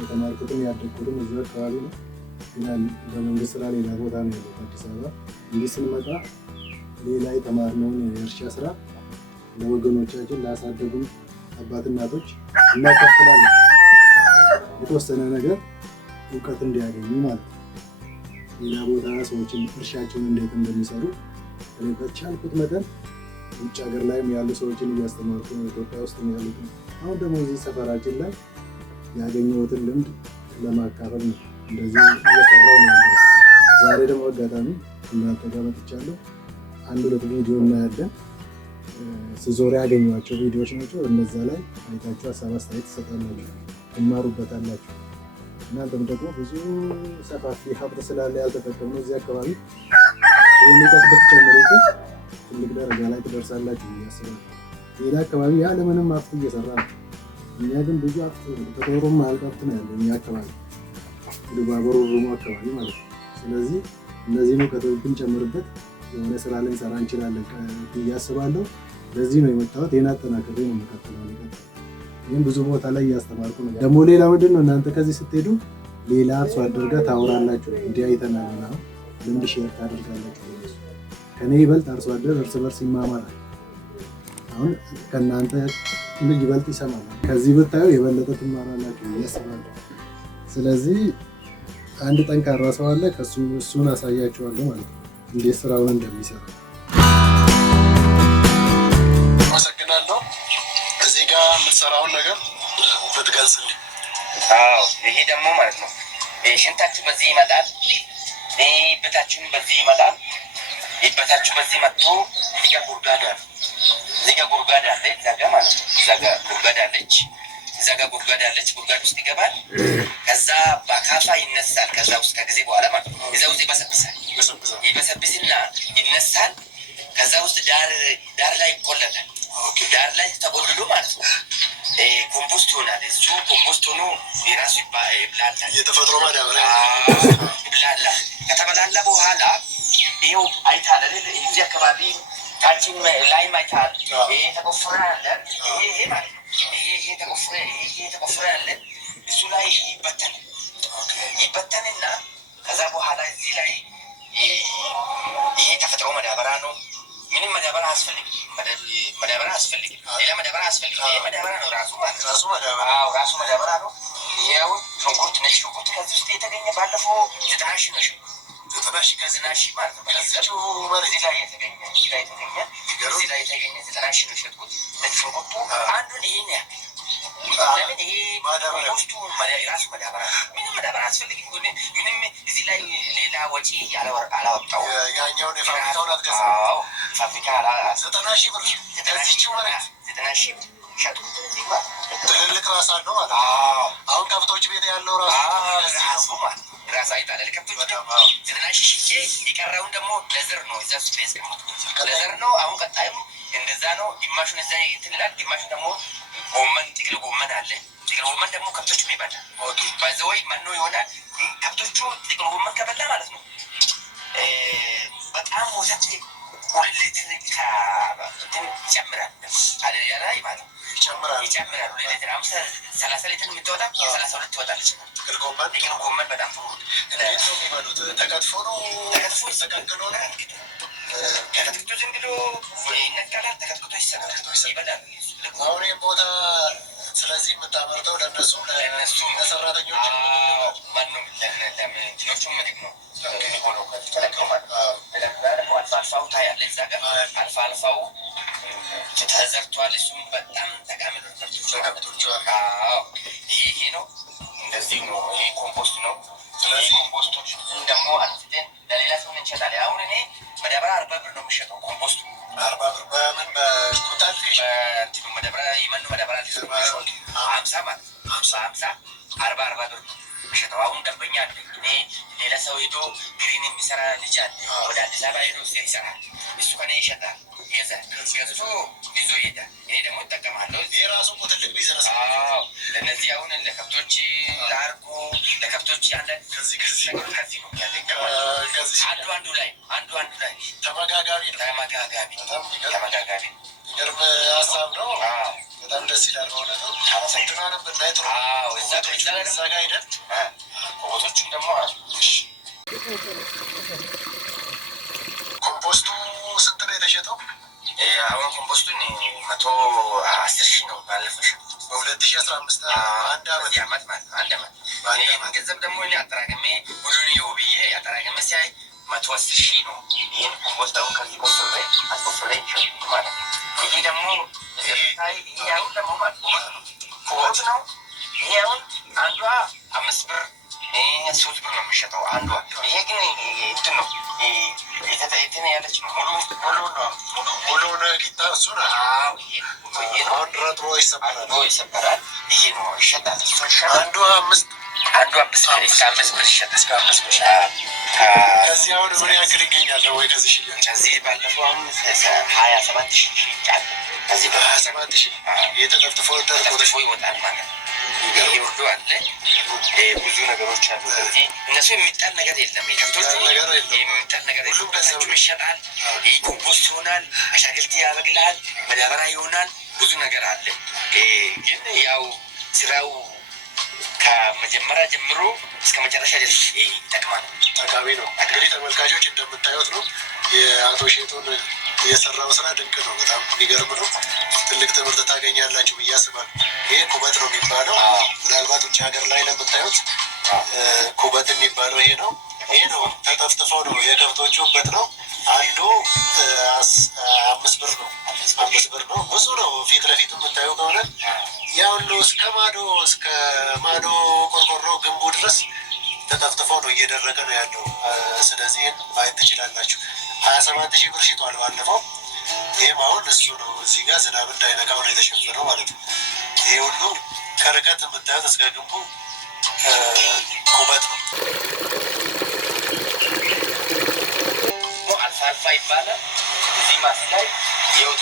የተማርኩትም ያደግኩትም እዚሁ አካባቢ ነው። ግን በመንግስት ስራ ሌላ ቦታ ነው ያለሁት አዲስ አበባ። እንዲህ ስንመጣ ሌላ የተማርነውን የእርሻ ስራ ለወገኖቻችን ላሳደጉን አባት እናቶች እናካፍላለን። የተወሰነ ነገር እውቀት እንዲያገኙ ማለት ነው። ሌላ ቦታ ሰዎችን እርሻቸውን እንዴት እንደሚሰሩ እኔ በቻልኩት መጠን ውጭ ሀገር ላይም ያሉ ሰዎችን እያስተማርኩ ነው። ኢትዮጵያ ውስጥ ያሉት አሁን ደግሞ እዚህ ሰፈራችን ላይ ያገኘሁትን ልምድ ለማካፈል ነው እንደዚህ እየሰራሁ ነው ያለው። ዛሬ ደግሞ አጋጣሚ እናንተ ጋር መጥቻለሁ። አንድ ሁለት ቪዲዮ እናያለን። ስዞር ያገኘኋቸው ቪዲዮዎች ናቸው። እነዛ ላይ አይታችሁ ሀሳብ አስተያየት ትሰጣላችሁ፣ ትማሩበታላችሁ። እናንተም ደግሞ ብዙ ሰፋፊ ሀብት ስላለ ያልተጠቀሙ እዚህ አካባቢ ይህን እውቀት ብትጨምሩበት ትልቅ ደረጃ ላይ ትደርሳላችሁ እያስባለሁ። ሌላ አካባቢ ያለምንም ሀብት እየሰራ ነው። እኛ ግን ብዙ ሀብት ተጦሮም አልቀብት ነው ያለው እኛ አካባቢ ድባበሮ ሮሞ አካባቢ ማለት ነው። ስለዚህ እነዚህን እውቀቶች ብንጨምርበት የሆነ ስራ ልንሰራ እንችላለን ብዬ አስባለሁ። ለዚህ ነው የመጣሁት። ይህን አጠናክሬ ነው የምቀጥለው። ይህም ብዙ ቦታ ላይ እያስተማርኩ ነው። ደግሞ ሌላ ምንድን ነው እናንተ ከዚህ ስትሄዱ ሌላ አርሶ አደር ጋር ታወራላችሁ። እንዲህ አይተናል ምናምን ልምድ ሼር ታደርጋላችሁ። ከኔ ይበልጥ አርሶ አደር እርስ በርስ ይማማራል። አሁን ከእናንተ ይበልጥ ይሰማል። ከዚህ ብታዩ የበለጠ ትማራላችሁ ብዬ አስባለሁ። ስለዚህ አንድ ጠንካራ ሰው አለ። እሱን አሳያችኋለሁ ማለት ነው እንዴት ስራውን እንደሚሰራ። አመሰግናለሁ። እዚህ ጋር የምትሰራውን ነገር ብትገልጽልኝ። ይሄ ደግሞ ማለት ነው ሽንታችሁ በዚህ ይመጣል፣ በታችሁም በዚህ ይመጣል። በታችሁ በዚህ መጥቶ እዚህ ጋር ጉድጓድ አለ፣ እዚህ ጋር ጉድጓድ አለ፣ እዛ ጋር ማለት ነው እዛ ጋር ጉድጓድ አለች፣ እዛ ጋር ጉድጓድ አለች። ጉድጓድ ውስጥ ይገባል። ከዛ በአካፋ ይነሳል። ከዛ ውስጥ ከጊዜ በኋላ ማለት ነው እዛ ውስጥ ይበሰብሳል። ይበሰብስና ይነሳል። ከዛ ውስጥ ዳር ላይ ይቆለላል። ዳር ላይ ተቆልሎ ማለት ነው ኮምፖስት ይሆናል። እሱ ኮምፖስት ሆኖ የራሱ ይብላላል። የተፈጥሮ ማዳበሪያ ይብላላል። ከተበላላ በኋላ ይኸው አይታል አይደል? እዚህ አካባቢ ታችን ላይ አይታል። ይሄ ተቆፍሮ ያለ ይሄ ማለት ነው ይሄ ተቆፍሮ ያለ እሱ ላይ ይበተንና ከዛ በኋላ እዚህ ላይ ይሄ ተፈጥሮ ማዳበሪያ ነው። ምንም ማዳበሪያ አያስፈልግም። ማዳበሪያ አያስፈልግም። ሌላ ማዳበሪያ አያስፈልግም። ይሄ ማዳበሪያ ነው ራሱ ማለት ነው። ራሱ ማዳበሪያ ነው። ይሄው ሽንኩርት፣ ነጭ ሽንኩርት ከዚህ ውስጥ የተገኘ ባለፈው 90 ሺህ ነው። 90 ሺህ ማለት ነው። እዚህ ላይ የተገኘ 90 ሺህ ነው የሸጥኩት። ነጭ ሽንኩርቱ አንዱን ይሄን ያክል ለምን ይሄ ውስጡ ራሱ ማዳበሪያ ምንም ማዳበሪያ አያስፈልግም። ምንም እዚህ ላይ ሌላ ወጪ አላወጣው። ያኛውን የፋብሪካውን አትገዛም። ፋብሪካ 90 ሺህ ብር 90 ሺህ ብር ሸጥኩ። ትልልቅ ራስ አለው ማለት ነው። አሁን ከብቶች ቤት ያለው ራስ አይጣል ከብቶች 90 ሺህ ሽጬ የቀረውን ደግሞ ለዘር ነው እዛ ውስጥ ለዘር ነው። አሁን ቀጣዩ እንደዛ ነው። ግማሹን እዛ ይትላል፣ ግማሹ ደግሞ ጎመን፣ ጥቅል ጎመን አለ። ጥቅል ጎመን ደግሞ ከብቶቹ ይበላል። ባይዘወይ መኖ ይሆናል። ከብቶቹ ጥቅል ጎመን ከበላ ማለት ነው በጣም ወተት 2 ሊትር ይጨምራል። አለያ ላይ ማለት ነው ይጨምራል። 2 ሊትር 30 ሊትር የምትወጣ 32 ትወጣለች። ጥቅል ጎመን በጣም ጥሩ። እንዴት ነው የሚበሉት? ተከትፎ ነው? ተከትፎ ይሰቀቅሎ ነው። ተከትፎ ዝም ብሎ ይነቀላል። ተከትፎ ይበላል። አሁን ይህን ቦታ ስለዚህ የምታመርተው ለእነሱ ለሰራተኞች ማነው? ለምትኖቹም ምግብ ነው የሚሆነው። አልፋልፋው ታያለ እዛ ጋር አልፋልፋው ተዘርቷል። እሱም በጣም ጠቃሚ ነው። ከብቶቹ ይሄ ነው። እንደዚህ ነው። ይሄ ኮምፖስት ነው። ስለዚህ ኮምፖስቶች ደግሞ አንስተን ለሌላ ሰው እንሸጣለን። አሁን እኔ ማዳበሪያ 40 ብር ነው የሚሸጠው። ኮምፖስቱ 40 ብር በምን በኩንታል ማዳበሪያ የመኖ ማዳበሪያ 50 ማለት 50 40 ብር ነው የሚሸጠው። አሁን ደንበኛ አለ። እኔ ሌላ ሰው ሄዶ ግሪን የሚሰራ ልጅ አለ። ወደ አዲስ አበባ ሄዶ ይሰራል። እሱ ከኔ ይሸጣል። ገዝቶ ይዞ ይሄዳል። እኔ ደግሞ እጠቀማለሁ። የራሱ ትልቅ ቢዝነስ ነው። ለእነዚህ አሁን ለከብቶች ለአርጎ ለከብቶች ያለ ከዚህ ነው ያለኝ። አንዱ ላይ ተመጋጋቢ ነው። ተመጋጋቢ የሚገርም ሀሳብ ነው። በጣም ደስ ይላል በእውነቱ። አመሰግናለሁ። ብናይ ጥሩ። እዛ ጋር ሄደን ኮምፖስቶቹም ደግሞ ኮምፖስቱ ስንት ነው የተሸጠው? አሁን ኮምፖስቱን 110,000 ነው ባለፈው በ2015 አንድ አመት ማለት አንድ አመት ገንዘብ ደግሞ እኔ አጠራቅሜ ሁሉን ይኸው ብዬ አጠራቅሜ ሲያይ 110,000 ነው። ይህን ኮምፖስት አሁን ከዚህ ቆፍሬ አስቆፍሬ ማለት ነው። ይሄ ደግሞ ይሄ አሁን ደግሞ ኮምፖስት ነው። ይሄ አሁን አንዷ 5 ብር 3 ብር ነው የሚሸጠው አንዷ። ይሄ ግን እንትን ነው የተጠየትን ያለች ነው። ሙሉ ነው ቂጣ እሱ ነው። አሁን ረጥሮ ይሰበራል። ይሄ ነው ይሸጣል። አንዱ 5 ብር እስከ 5 ብር ይሸጣል። እስከ 5 ብር ከዚህ አሁን ምን ያክል ይገኛል ወይ? ከዚህ ሽያጭ ከዚህ ባለፈው አሁን 27,000 ይጫል። ከዚህ 27,000 የተጠፍጥፎ ይወጣል ማለት ነው። ይወዱ አለ ብዙ ነገሮች አሉ። ስለዚህ እነሱ የሚጣል ነገር የለም። የከብቶች የሚጣል ነገር ሁሉም ከሰው ይሸጣል። ይህ ኮምፖስት ይሆናል፣ አሻግልት ያበቅላል፣ መዳበሪያ ይሆናል፣ ብዙ ነገር አለ። ግን ያው ስራው ከመጀመሪያ ጀምሮ እስከ መጨረሻ ድረስ ይጠቅማል። ጠቃሚ ነው። እንግዲህ ተመልካቾች እንደምታዩት ነው የአቶ ሼቱን የሰራው ስራ ድንቅ ነው። በጣም የሚገርም ነው። ትልቅ ትምህርት ታገኛላችሁ ብዬ አስባለሁ። ይሄ ኩበት ነው የሚባለው። ምናልባት ውጭ ሀገር ላይ ለምታዩት ኩበት የሚባለው ይሄ ነው። ይሄ ነው ተጠፍጥፈው ነው የከብቶቹ በት ነው። አንዱ 5 ብር ነው። 5 ብር ነው። ብዙ ነው። ፊት ለፊት የምታዩ ከሆነ ያው እስከ ማዶ ቆርቆሮ ግንቡ ድረስ ተጠፍጥፈው ነው እየደረቀ ነው ያለው። ስለዚህ ማየት ትችላላችሁ። 27,000 ብር ሽጧል ባለፈው። ይህም አሁን እሱ ነው። እዚህ ጋር ዝናብ እንዳይነካው ነው የተሸፈነው ማለት ነው። ይህ ሁሉ ከርቀት የምታዩት እስከ ግንቡ ኩበት ነው። አልፋ ይባላል። እዚህ ማስ ላይ የውት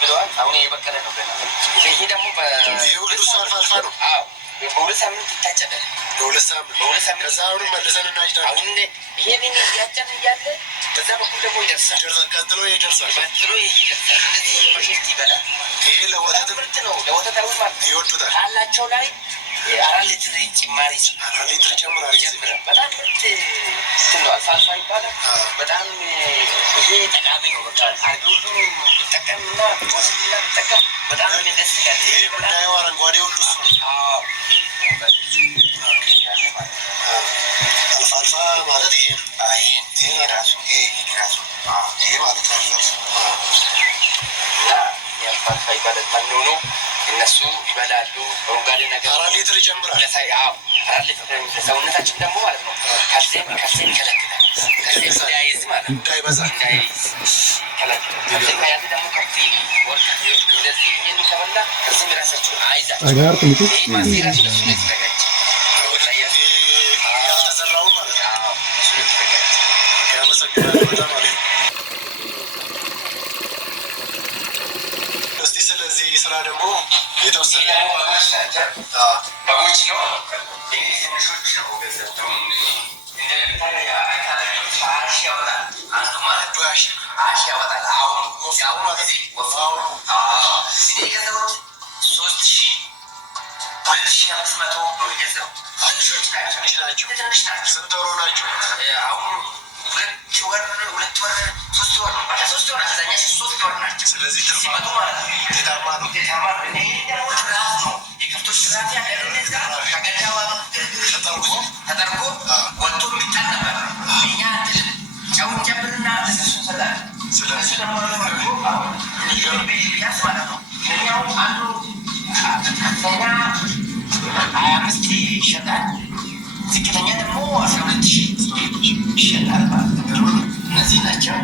ብለዋል። አሁን የበቀለ ነው ገና። ይሄ ደግሞ ሁሉ እሱ አልፋ ነው። በሁለት ሳምንት ይታጨዳል። በሁለት ሳምንት ከዛ አሁንም መልሰን እናጭዳለን። አሁን ይሄንን ያጨን እያለ በዛ በኩል ደግሞ ይደርሳል። ቀጥሎ ይደርሳል። እንደዚህ በሽት ይበላል። ይሄ ለወተት ምርት ነው። ለወተት አሁን ማለት ይወዱታል። ካላቸው ላይ 4 ሊትር ጭማሪ 4 ሊትር ይጨምራል። በጣም ምርት ነው። አልፋ ይባላል። በጣም ይሄ ጠቃሚ ነው። በቃ አርቢ ሁሉ ቢጠቀምና ቢወስድና ቢጠቀም በጣም ደስ ይላል። ይሄ የምናየው አረንጓዴ ሁሉ እሱ አልፋ ማለት ይሄ ነው። ይሄ ራሱ ይሄ ማለት ነው። እና የአልፋ ይባላል ማለት ነው። እነሱ ይበላሉ። አረንጓዴ ነገር 4 ሊትር ይጨምራል። 4 ሊትር ለሰውነታችን ደግሞ ማለት ነው። ካልሲየም ይከለክላል። ካልሲየም እንዳይዝ ማለት ነው። እንዳይበዛ ይከለክላል። ከዚያ ደግሞ ከፍቲ ወርቅ እንደዚህ የሚከበላ እዚህ ራሳቸው አይዛቸው ይሄ ማስራሽ ለሱ ነው የተዘጋጀ ያልተሰራው ማለት ነው። እሱ የተዘጋጀ ያመሰግናለሁ በጣም ማለት ነው። እስቲ ስለዚህ ስራ ደግሞ የተወሰነ በጎች ነው። ትንሾች ነው ገንዘብ ያወጣል። አሁን ጊዜ ወፋው ገንዘቦች 3,500 ነው የገዛው። ትንሾች ናቸው። ስንት ወሩ ናቸው? አሁን 2 ወር 3 ወር አብዛኛ 3 ወር ናቸው። ስለዚህ ሲመጡ ማለት ነው ውጤታማ ነው። ይሄ ደግሞ ትራት ነው። የከብቶች ትራት ከገዳዋ ተጠርጎ ወጥቶ የሚጣል ነበር። እኛ ትልም ጨውን ጨምርና እነሱ ሰጣል። ስለሱ ደግሞ ቢያንስ ማለት ነው ያው አንዱ ከፍተኛ 25 ይሸጣል። ዝቅተኛ ደግሞ 12,000 ይሸጣል ማለት ነው። እነዚህ ናቸው።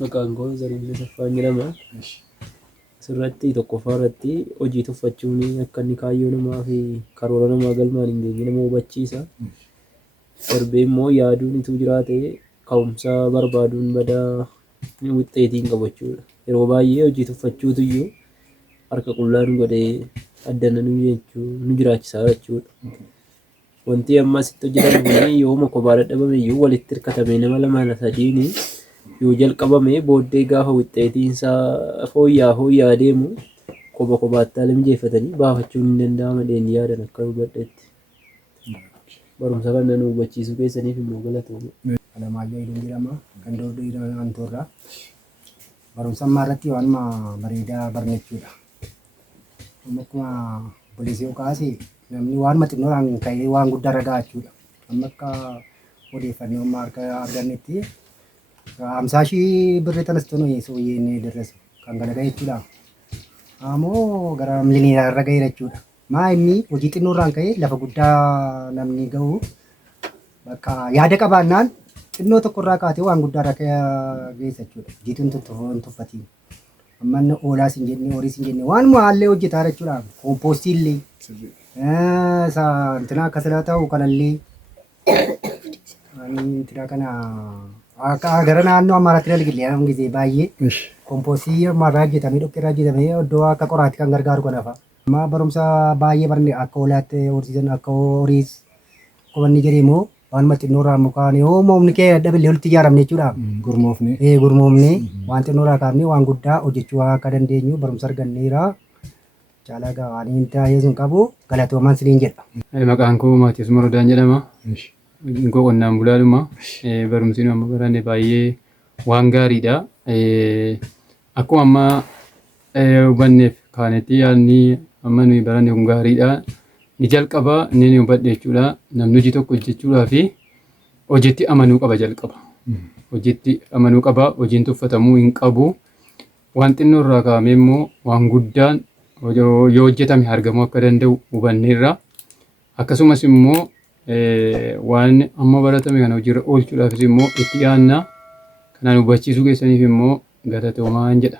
Maqaan koo Zarihuun Asaffaan jedhama. Asirratti tokkoffaa irratti hojii tuffachuun akka inni kaayyoo namaa fi karoora namaa galmaan hin geenye nama hubachiisa. Darbee immoo yaaduun ituu jiraate ka'umsa barbaaduun badaa wixxeetiin qabachuudha. Yeroo baay'ee hojii tuffachuutu iyyuu harka qullaan godhee addana nu jiraachisaa jechuudha. Wanti amma asitti hojjetamu kun yooma kophaa dadhabame iyyuu walitti hirkatamee nama 2 3 yoo jalqabame booddee gaafa wixxeetiinsaa fooyya'aa deemu kopha kophaatti haala mijeeffatanii baafachuun hin danda'ama jedhanii yaadan akka hubadhetti. Barumsa kana nu hubachiisuu keessaniif immoo galatoomne. Alamaayyoo Iluun jedhama. Kan Doodoo Antoorraa. Barumsa ammaa irratti waanuma bareedaa barnechuudha. Akkuma polisii yoo kaase namni waanuma xinnoodhaan ka'ee waan guddaa irra ga'achuudha. Amma akka odeeffannoo ammaa harka argannetti 50,000 birrii tanas nuyi sooyyeen darrasu kan gala ga'e jechuudha. Ammoo gara miliyoonaa irra ga'e jechuudha. Maa inni hojii xinnoorraan ka'ee lafa guddaa namni ga'u bakka yaada qabaannaan xinnoo tokkorraa kaatee waan guddaa irra geessa jechuudha. Hojiituun hin tuffatiin. Amma inni oolaas hin jenne horiis hin jenne waanuma haallee hojjetaa jechuudha. Kompoostii illee intina akka silaa ta'u kanallee intina kana akka gara naannoo Amaaraatti dalgillee amma gisee baay'ee kompoostii ammarraa hojjetamee dhoqqeerraa hojjetamee iddoo akka qoraatti kan gargaaru kana fa'a. Amma barumsa baay'ee barne akka oolaatti horsiisan akka horiis qobanni jedhee immoo waanuma xinnoorraa mukaan yoo moomni kee dhabillee walitti ijaaramne jechuudha. Gurmoofne waan xinnoorraa kaafnee waan guddaa hojjechuu akka dandeenyu barumsa arganneera. Caalaa gaariin taa'ee sun qabu galatoomaan siniin jedha. Maqaan koo Maatiyoos Morodaan jedhama. Inkoo qonnaan bulaadhuma. Barumsi nu amma baranne baay'ee waan gaariidha. Akkuma amma hubanneef kaanetti yaadni amma nuyi baranne kun gaariidha. Ni jalqaba inni hubadhe jechuudha. Namni hojii tokko hojjechuudhaa fi hojiitti amanuu qaba jalqaba. Hojiitti amanuu qaba. Hojiin tuffatamuu hin qabu. Waan xinnoo irraa kaa'amee immoo waan guddaan yoo hojjetame argamuu akka danda'u hubanneerra. Akkasumas immoo waan amma baratame kana hojiirra oolchuudhaafis immoo itti yaadna. Kanaan hubachiisuu keessaniif immoo galatoomaa jedha.